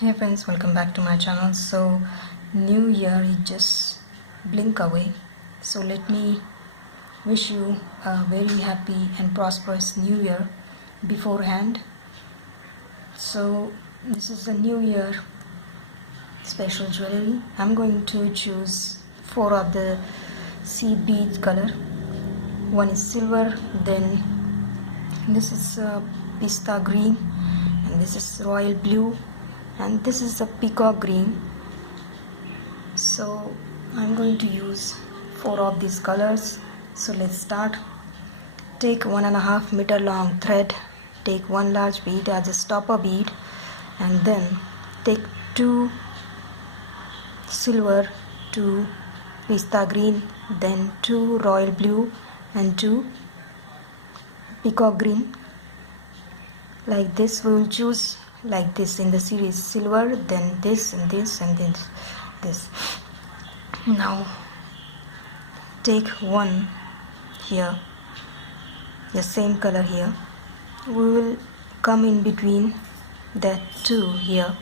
Hey friends, welcome back to my channel. So new year is just blink away, so let me wish you a very happy and prosperous new year beforehand. So this is the new year special jewelry. I'm going to choose 4 of the seed beads color. One is silver, then this is pista green, and this is royal blue, and this is a peacock green. So I'm going to use 4 of these colors. So let's start. Take 1.5 meter long thread, take 1 large bead as a stopper bead, and then take 2 silver, 2 pista green, then 2 royal blue and 2 peacock green. Like this, we will choose like this in the series: silver, then this and this and this. Now take 1 here, the same color here. We will come in between that 2 here.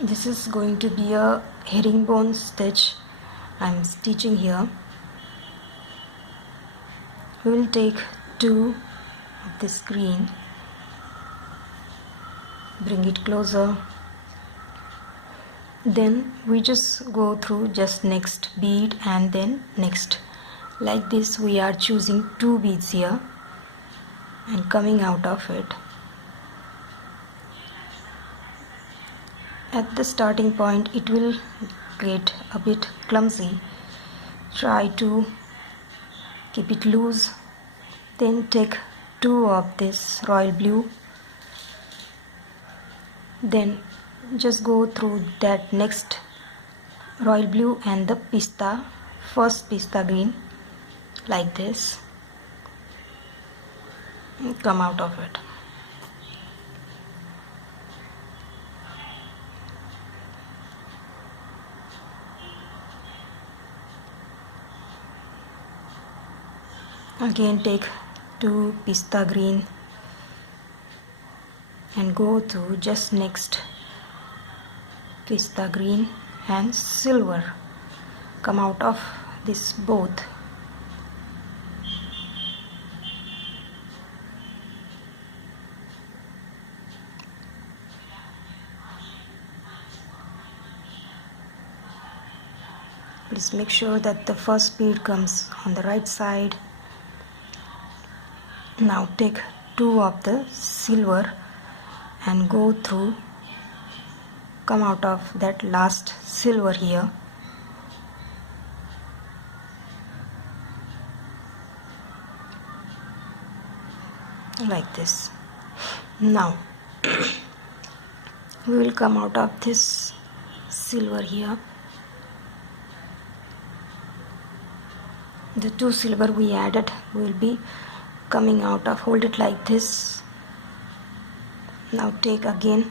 This is going to be a herringbone stitch I'm stitching here. We will take 2 of this green, bring it closer, then we just go through just next bead and then next. Like this, we are choosing 2 beads here and coming out of it. At the starting point it will get a bit clumsy. Try to keep it loose. Then take 2 of this royal blue, then just go through that next royal blue and the first pista green, like this, and come out of it. Again take 2 pista green and go to just next pista green and silver. Come out of this both. Please make sure that the first bead comes on the right side. Now take 2 of the silver and go through, come out of that last silver here. Like this. Now we will come out of this silver here. The 2 silver we added will be coming out of, hold it like this. Now take again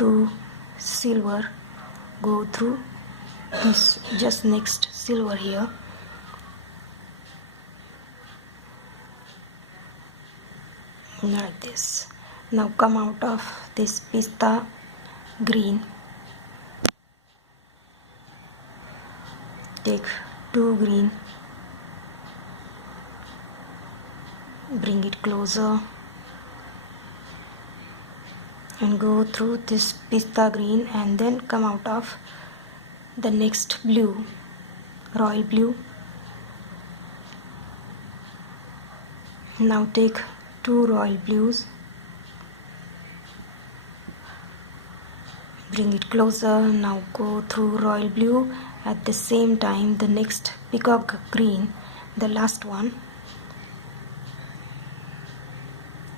2 silver, go through this just next silver here. Like this. Now come out of this pista green, take 2 green, bring it closer and go through this pista green and then come out of the next blue, royal blue. Now take 2 royal blues, bring it closer. Now go through royal blue, at the same time the next peacock green, the last one,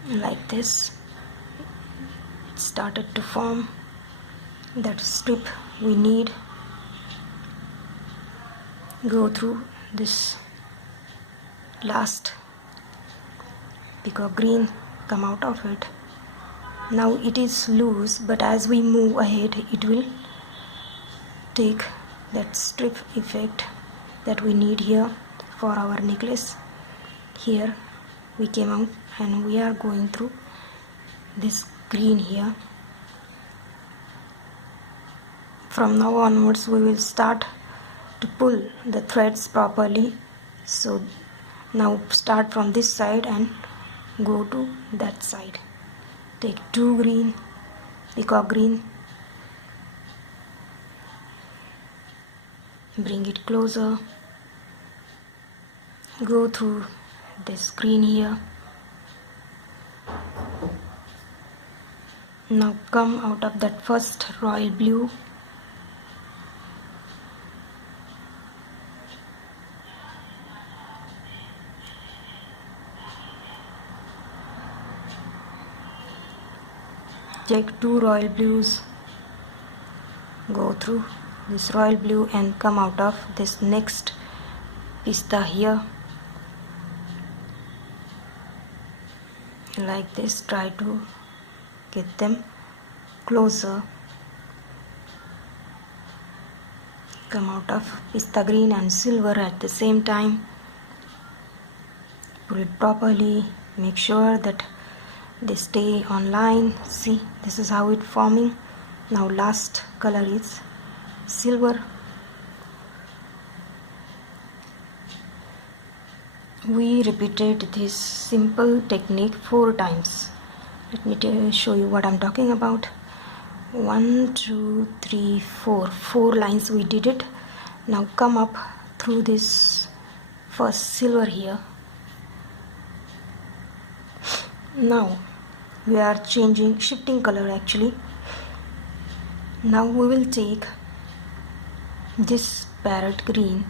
like this. It started to form that strip we need. Go through this last peacock green, come out of it. Now it is loose, but as we move ahead it will take that strip effect that we need here for our necklace. Here we came out and we are going through this green here. From now onwards we will start to pull the threads properly. So now start from this side and go to that side. Take 2 green, peacock green, bring it closer, go through this green here. Now come out of that first royal blue, take 2 royal blues, go through this royal blue and come out of this next pista here. Like this, try to get them closer. Come out of pista green and silver at the same time. Pull it properly, make sure that they stay on line. See, this is how it forming. Now last color is silver. We repeated this simple technique 4 times. Let me show you what I'm talking about. 1, 2, 3, 4. 4 lines we did it. Now come up through this first silver here. Now we are shifting color actually. Now we will take this parrot green,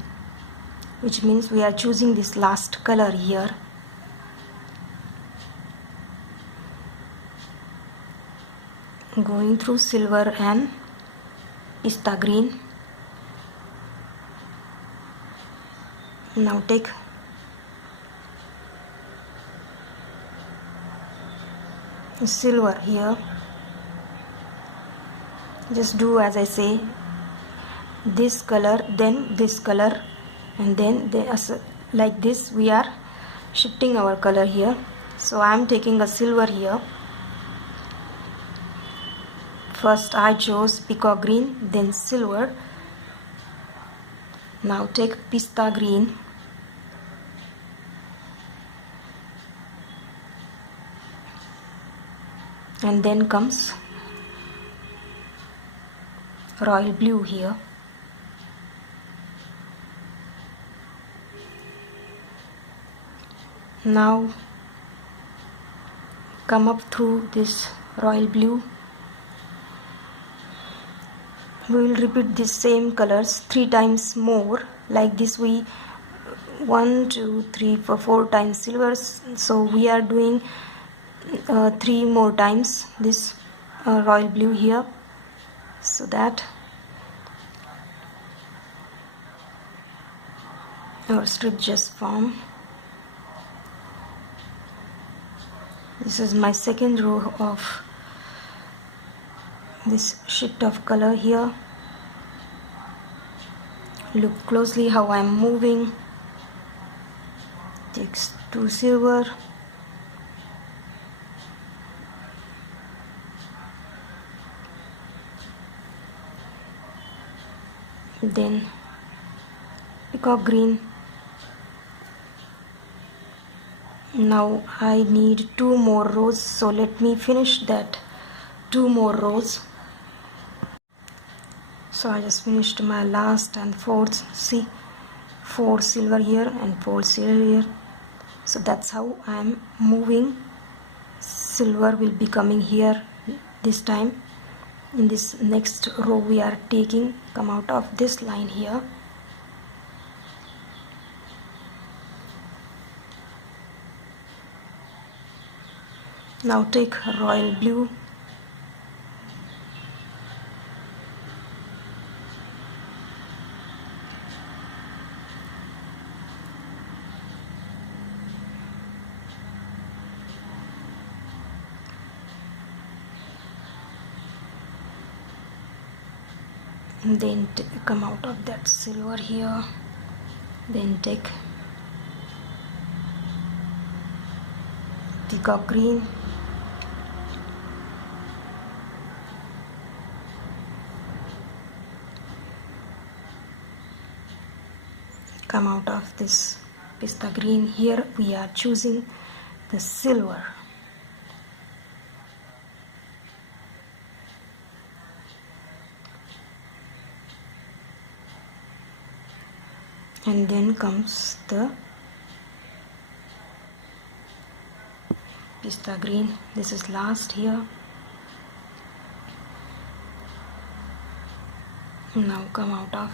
which means we are choosing this last color here. Going through silver and pista green. Now take silver here. Just do as I say, this color, then this color, and then like this we are shifting our color here. So I am taking a silver here. First I chose peacock green, then silver. Now take pista green. And then comes royal blue here. Now come up through this royal blue. We will repeat the same colors 3 times more. Like this we 1, 2, 3, 4 times silver. So we are doing 3 more times this royal blue here, so that our strip just form. This is my second row of this shift of color here. Look closely how I am moving. Takes 2 silver. Then peacock green. Now I need 2 more rows, so let me finish that 2 more rows. So I just finished my last and 4th. See, 4 silver here and 4 silver here. So that's how I am moving. Silver will be coming here this time. In this next row we are taking, come out of this line here. Now take royal blue. Then come out of that silver here. Then take peacock green. come out of this pista green. Here we are choosing the silver. And then comes the pista green. This is last here. Now come out of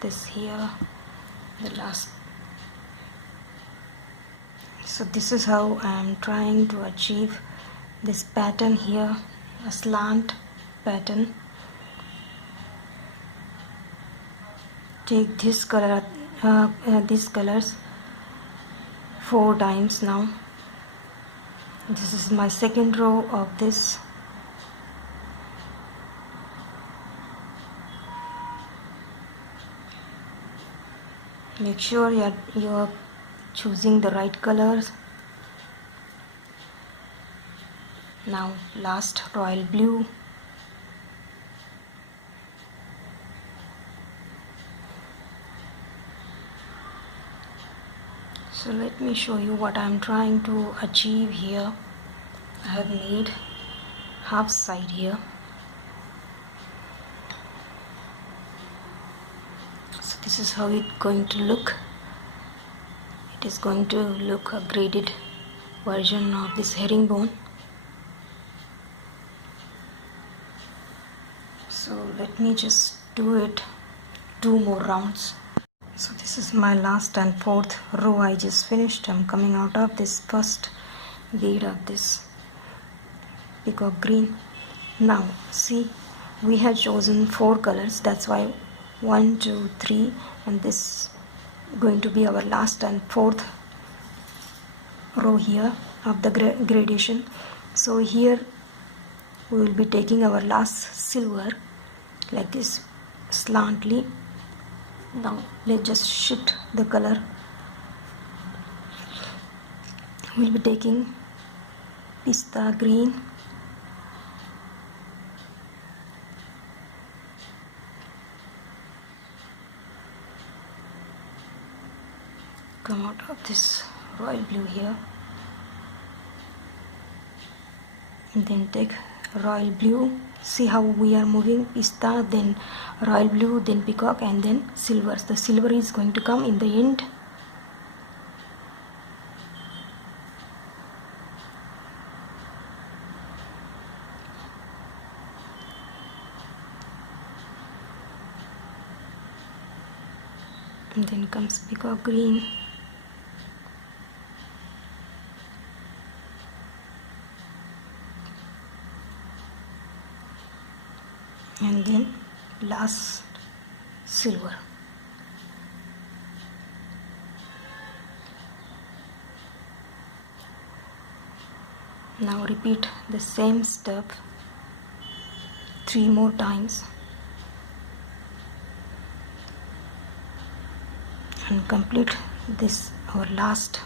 this here, the last. So this is how I am trying to achieve this pattern here, a slant pattern. Take this color, these colors 4 times now. This is my second row of this. Make sure you are choosing the right colors. Now last, royal blue. So let me show you what I am trying to achieve here. I have made half side here. So this is how it's going to look. It is going to look a graded version of this herringbone. So let me just do it 2 more rounds. So this is my last and 4th row I just finished. I'm coming out of this first bead of this peacock green. Now see, we have chosen 4 colors, that's why 1, 2, 3, and this going to be our last and 4th row here of the gradation. So here we will be taking our last silver like this slantly. Now let's just shift the color. We'll be taking pista green, come out of this royal blue here, and then take royal blue. See how we are moving, pista, then royal blue, then peacock, and then silver. The silver is going to come in the end. And then comes peacock green. And then last silver. Now repeat the same step 3 more times and complete this our last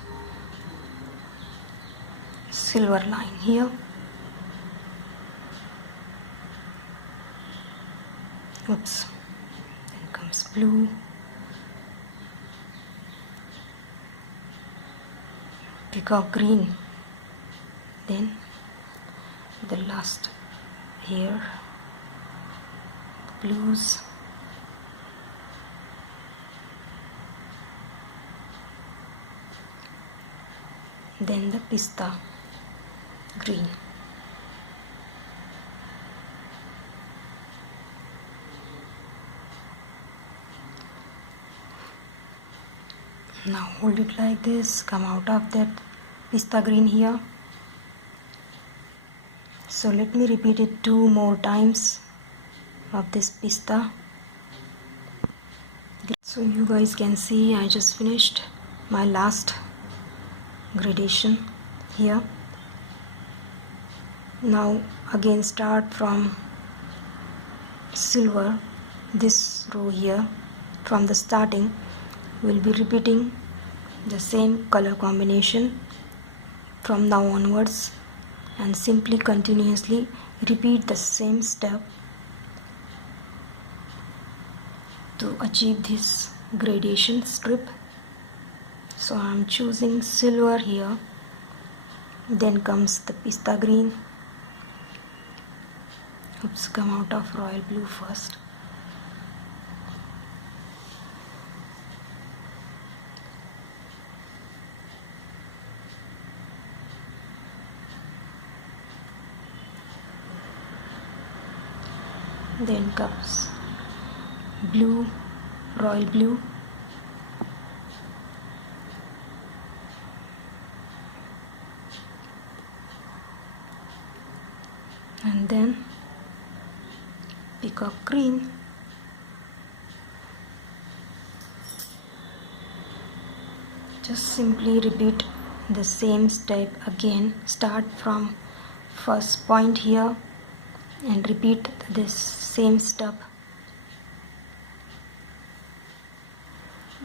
silver line here. Oops, then comes blue, peacock green, then the last here, blues, then the pista green. Now hold it like this, come out of that pista green here. So let me repeat it 2 more times of this pista. So you guys can see I just finished my last gradation here. Now again start from silver, this row here. From the starting we'll be repeating the same color combination from now onwards, and simply continuously repeat the same step to achieve this gradation strip. So I'm choosing silver here. Then comes the pista green. Oops, come out of royal blue first. Then comes blue, royal blue. And then peacock green. Just simply repeat the same step again. Start from first point here and repeat this same step.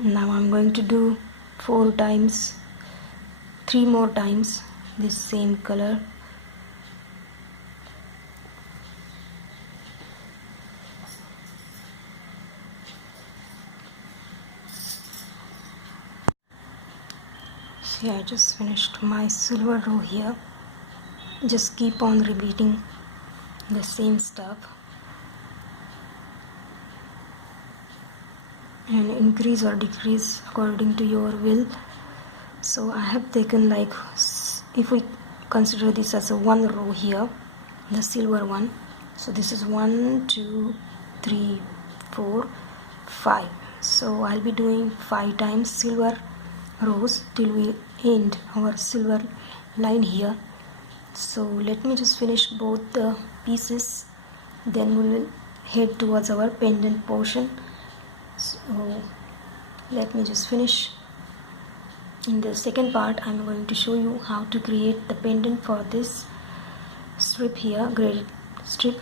Now I'm going to do 4 times, 3 more times this same color. See, I just finished my silver row here. Just keep on repeating the same step and increase or decrease according to your will. So I have taken, like, if we consider this as a 1 row here, the silver one, so this is 1 2 3 4 5. So I'll be doing 5 times silver rows till we end our silver line here. So let me just finish both the pieces, then we will head towards our pendant portion. So let me just finish. In the second part, I'm going to show you how to create the pendant for this strip here, graded strip.